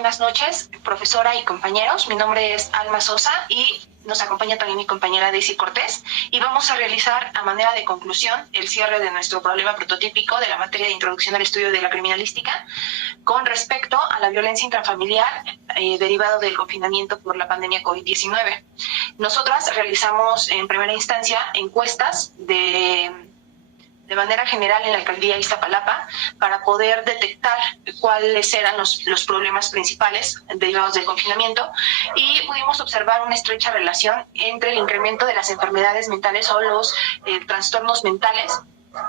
buenas noches, profesora y compañeros. Mi nombre es Alma Sosa y nos acompaña también mi compañera Daisy Cortés y vamos a realizar a manera de conclusión el cierre de nuestro problema prototípico de la materia de introducción al estudio de la criminalística con respecto a la violencia intrafamiliar derivado del confinamiento por la pandemia COVID-19. Nosotras realizamos en primera instancia encuestas de manera general en la alcaldía de Iztapalapa para poder detectar cuáles eran los problemas principales derivados del confinamiento y pudimos observar una estrecha relación entre el incremento de las enfermedades mentales o los trastornos mentales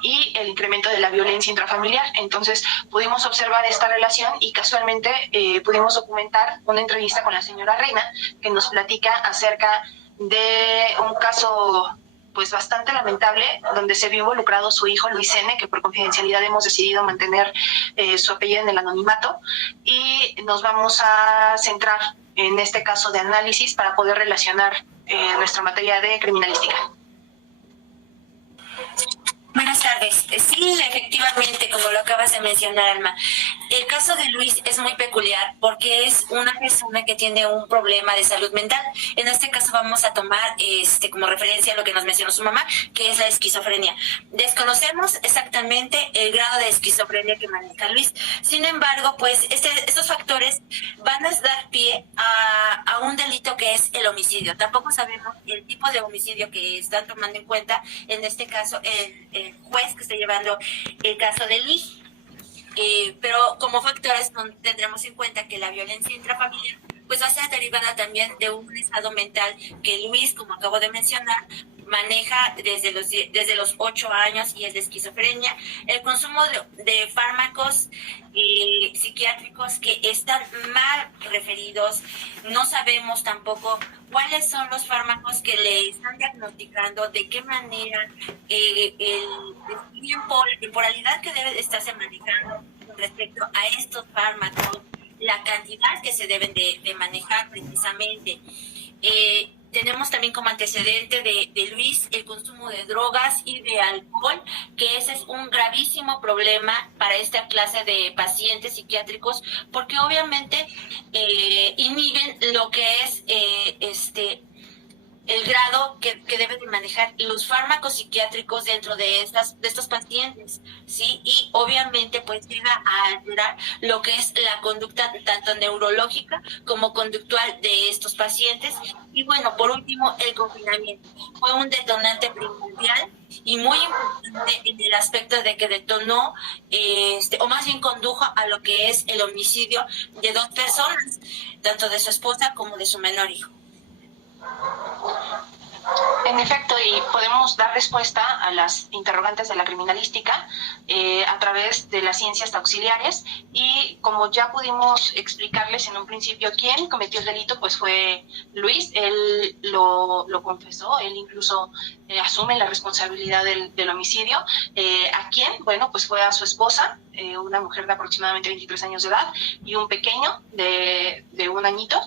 y el incremento de la violencia intrafamiliar. Entonces pudimos observar esta relación y casualmente pudimos documentar una entrevista con la señora Reina que nos platica acerca de un caso pues bastante lamentable, donde se vio involucrado su hijo Luis N., que por confidencialidad hemos decidido mantener su apellido en el anonimato, y nos vamos a centrar en este caso de análisis para poder relacionar nuestra materia de criminalística. Buenas tardes. Sí, efectivamente, como lo acabas de mencionar, Alma, el caso de Luis es muy peculiar porque es una persona que tiene un problema de salud mental. En este caso vamos a tomar como referencia lo que nos mencionó su mamá, que es la esquizofrenia. Desconocemos exactamente el grado de esquizofrenia que maneja Luis. Sin embargo, pues estos factores van a dar pie a un delito que es el homicidio. Tampoco sabemos el tipo de homicidio que están tomando en cuenta, en este caso el juez que está llevando el caso de Luis. Pero como factores tendremos en cuenta que la violencia intrafamiliar pues va a ser derivada también de un estado mental que Luis, como acabo de mencionar, maneja desde los 8 años y es de esquizofrenia. El consumo de fármacos psiquiátricos que están mal referidos. No sabemos tampoco cuáles son los fármacos que le están diagnosticando, de qué manera, el tiempo, la temporalidad que debe de estarse manejando con respecto a estos fármacos, la cantidad que se deben de manejar precisamente. Tenemos también como antecedente de Luis el consumo de drogas y de alcohol, que ese es un gravísimo problema para esta clase de pacientes psiquiátricos, porque obviamente inhiben lo que es el grado que deben de manejar los fármacos psiquiátricos dentro de estos pacientes, ¿sí? Y obviamente pues llega a alterar lo que es la conducta tanto neurológica como conductual de estos pacientes. Y bueno, por último, el confinamiento fue un detonante primordial y muy importante en el aspecto de que detonó, o más bien condujo a lo que es el homicidio de 2 personas, tanto de su esposa como de su menor hijo. En efecto, y podemos dar respuesta a las interrogantes de la criminalística a través de las ciencias auxiliares y como ya pudimos explicarles en un principio quién cometió el delito, pues fue Luis. Él lo confesó, él incluso asume la responsabilidad del homicidio. ¿A quién? Bueno, pues fue a su esposa, una mujer de aproximadamente 23 años de edad y un pequeño de 1 añito.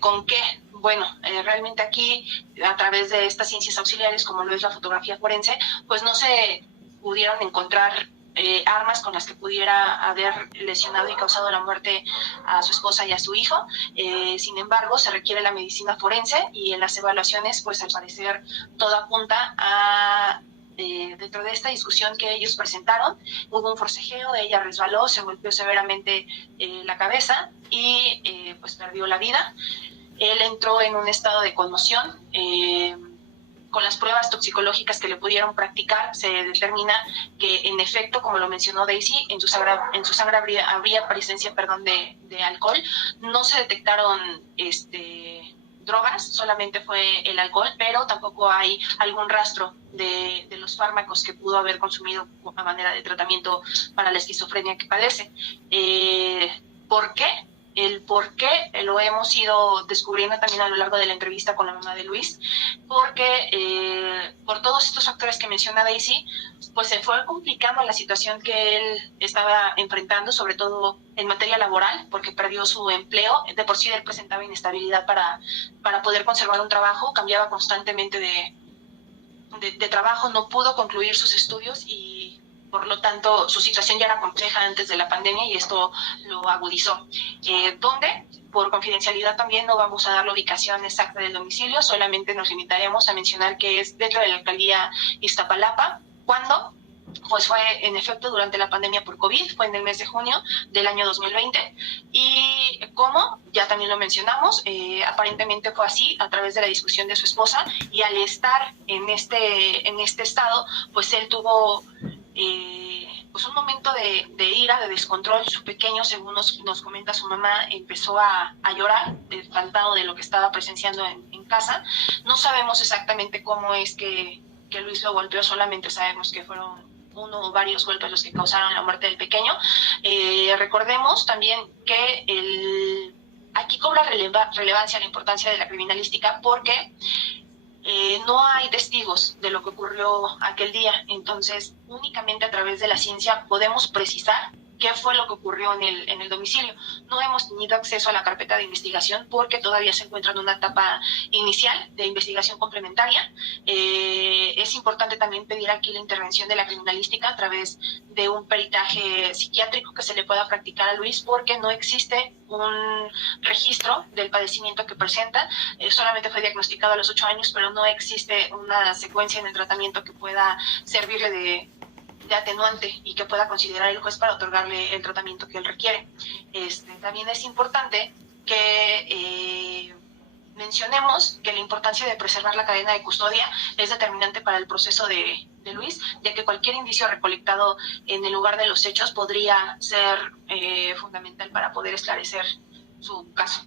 ¿Con qué? Bueno, realmente aquí, a través de estas ciencias auxiliares, como lo es la fotografía forense, pues no se pudieron encontrar armas con las que pudiera haber lesionado y causado la muerte a su esposa y a su hijo. Sin embargo, se requiere la medicina forense y en las evaluaciones, pues al parecer, todo apunta a... dentro de esta discusión que ellos presentaron, hubo un forcejeo, ella resbaló, se golpeó severamente la cabeza y pues perdió la vida. Él entró en un estado de conmoción. Con las pruebas toxicológicas que le pudieron practicar, se determina que, en efecto, como lo mencionó Daisy, en su sangre habría presencia de alcohol. No se detectaron drogas, solamente fue el alcohol, pero tampoco hay algún rastro de los fármacos que pudo haber consumido a manera de tratamiento para la esquizofrenia que padece. ¿Por qué? El por qué lo hemos ido descubriendo también a lo largo de la entrevista con la mamá de Luis, porque por todos estos factores que menciona Daisy, pues se fue complicando la situación que él estaba enfrentando, sobre todo en materia laboral, porque perdió su empleo. De por sí él presentaba inestabilidad para poder conservar un trabajo, cambiaba constantemente de trabajo, no pudo concluir sus estudios y por lo tanto su situación ya era compleja antes de la pandemia y esto lo agudizó. ¿Dónde? Por confidencialidad también no vamos a dar la ubicación exacta del domicilio, solamente nos limitaremos a mencionar que es dentro de la alcaldía Iztapalapa. ¿Cuándo? Pues fue en efecto durante la pandemia por COVID, fue en el mes de junio del año 2020. ¿Y cómo? Ya también lo mencionamos, aparentemente fue así a través de la discusión de su esposa, y al estar en este estado, pues él tuvo pues un momento de ira, de descontrol. Su pequeño, según nos comenta su mamá, empezó a llorar, espantado de lo que estaba presenciando en casa. No sabemos exactamente cómo es que Luis lo golpeó, solamente sabemos que fueron uno o varios golpes los que causaron la muerte del pequeño. Recordemos también que aquí cobra relevancia la importancia de la criminalística, porque no hay testigos de lo que ocurrió aquel día. Entonces, únicamente a través de la ciencia podemos precisar qué fue lo que ocurrió en el domicilio. No hemos tenido acceso a la carpeta de investigación porque todavía se encuentra en una etapa inicial de investigación complementaria. Es importante también pedir aquí la intervención de la criminalística a través de un peritaje psiquiátrico que se le pueda practicar a Luis, porque no existe un registro del padecimiento que presenta. Solamente fue diagnosticado a los 8 años, pero no existe una secuencia en el tratamiento que pueda servirle de atenuante y que pueda considerar el juez para otorgarle el tratamiento que él requiere. También es importante que mencionemos que la importancia de preservar la cadena de custodia es determinante para el proceso de Luis, ya que cualquier indicio recolectado en el lugar de los hechos podría ser fundamental para poder esclarecer su caso.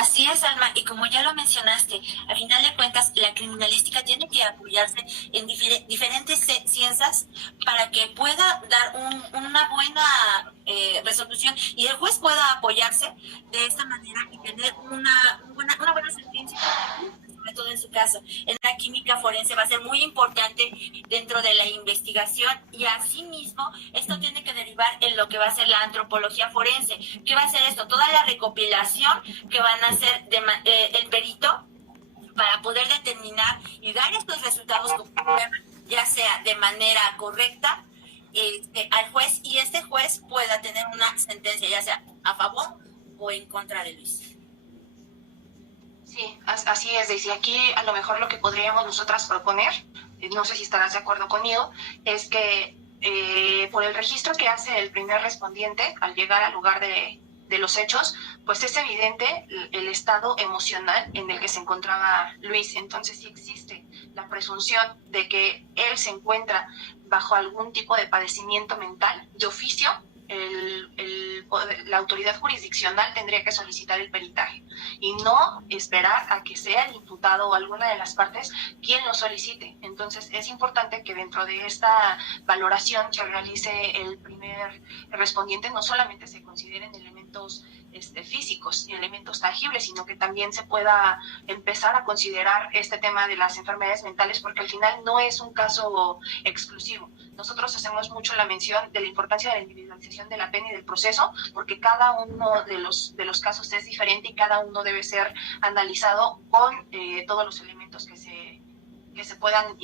Así es, Alma, y como ya lo mencionaste, a final de cuentas la criminalística tiene que apoyarse en diferentes ciencias para que pueda dar una buena resolución, y el juez pueda apoyarse de esta manera y tener una buena sentencia, sobre todo en su caso. En la química forense va a ser muy importante dentro de la investigación, y asimismo esto tiene que derivar en lo que va a ser la antropología forense. ¿Qué va a ser esto? Toda la recopilación que van a hacer el perito para poder determinar y dar estos resultados, ya sea de manera correcta al juez, y este juez pueda tener una sentencia ya sea a favor o en contra de Luis. Sí, así es, Daisy. Aquí a lo mejor lo que podríamos nosotras proponer, no sé si estarás de acuerdo conmigo, es que por el registro que hace el primer respondiente al llegar al lugar de los hechos, pues es evidente el estado emocional en el que se encontraba Luis. Entonces sí existe la presunción de que él se encuentra bajo algún tipo de padecimiento mental. De oficio, la autoridad jurisdiccional tendría que solicitar el peritaje y no esperar a que sea el imputado o alguna de las partes quien lo solicite. Entonces es importante que dentro de esta valoración que realice el primer respondiente no solamente se consideren elementos físicos y elementos tangibles, sino que también se pueda empezar a considerar este tema de las enfermedades mentales, porque al final no es un caso exclusivo. Nosotros hacemos mucho la mención de la importancia de la individualización de la pena y del proceso, porque cada uno de los casos es diferente y cada uno debe ser analizado con todos los elementos que se puedan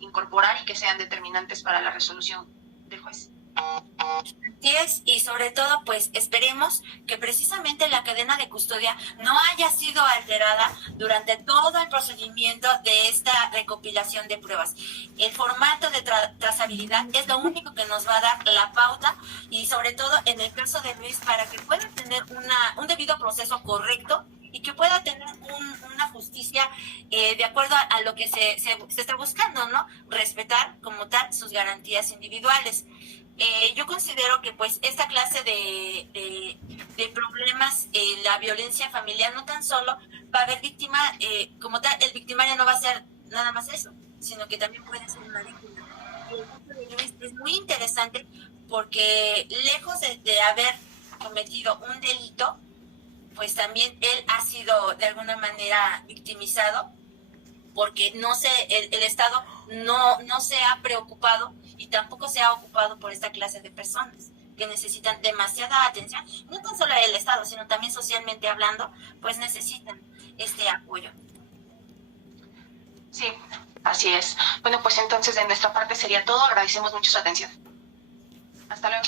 incorporar y que sean determinantes para la resolución del juez. Así es, y sobre todo pues esperemos que precisamente la cadena de custodia no haya sido alterada durante todo el procedimiento de esta recopilación de pruebas. El formato de trazabilidad es lo único que nos va a dar la pauta, y sobre todo en el caso de Luis, para que pueda tener un debido proceso correcto y que pueda tener una justicia de acuerdo a lo que se está buscando, ¿no? Respetar como tal sus garantías individuales. Yo considero que pues esta clase de problemas, la violencia familiar, no tan solo va a haber víctima, como tal, el victimario no va a ser nada más eso, sino que también puede ser una víctima. Y el caso de Luis es muy interesante porque lejos de haber cometido un delito, pues también él ha sido de alguna manera victimizado, porque el Estado no se ha preocupado y tampoco se ha ocupado por esta clase de personas que necesitan demasiada atención, no tan solo el Estado, sino también socialmente hablando, pues necesitan este apoyo. Sí, así es. Bueno, pues entonces de nuestra parte sería todo. Agradecemos mucho su atención. Hasta luego.